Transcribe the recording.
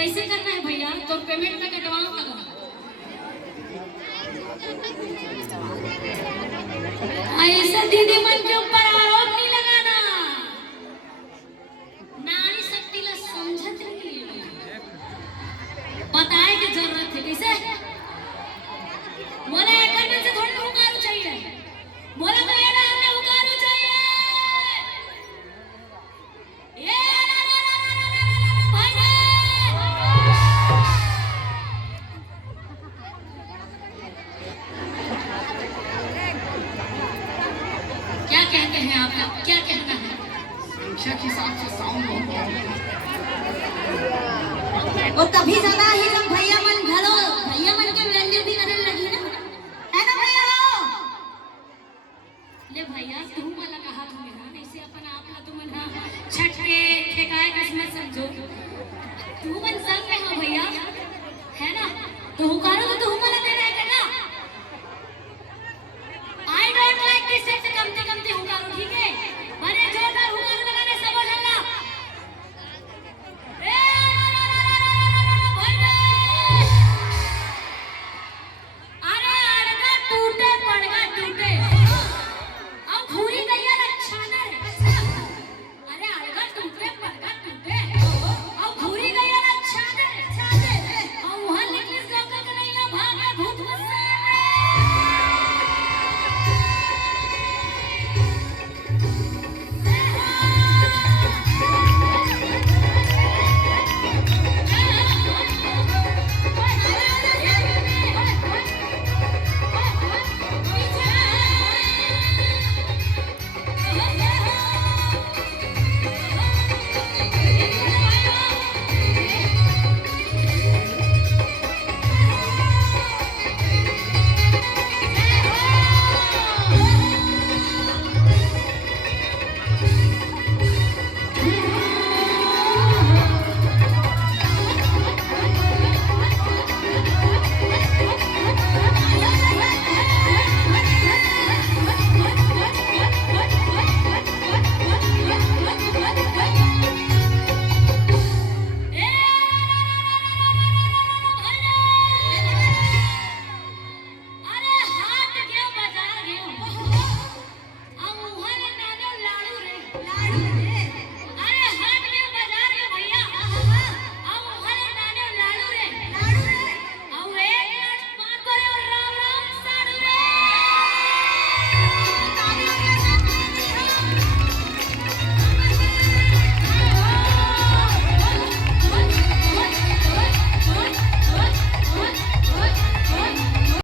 कैसे करना है भैया? तो पेमेंट में एडवांस लगा। ऐसा दीदी मन के ऊपर आरोप नहीं लगाना। नारी शक्ति ला समझत नहीं, बताए की जरूरत है। कैसे बोला एक मन से थोड़ी उकारू चाहिए, बोला तो ये नाम में उकारू चाहिए। ये भाई क्या कहते हैं? आपका क्या कहना है? संख्या के हिसाब से साउंड बहुत और तभी ज्यादा ही जब भैया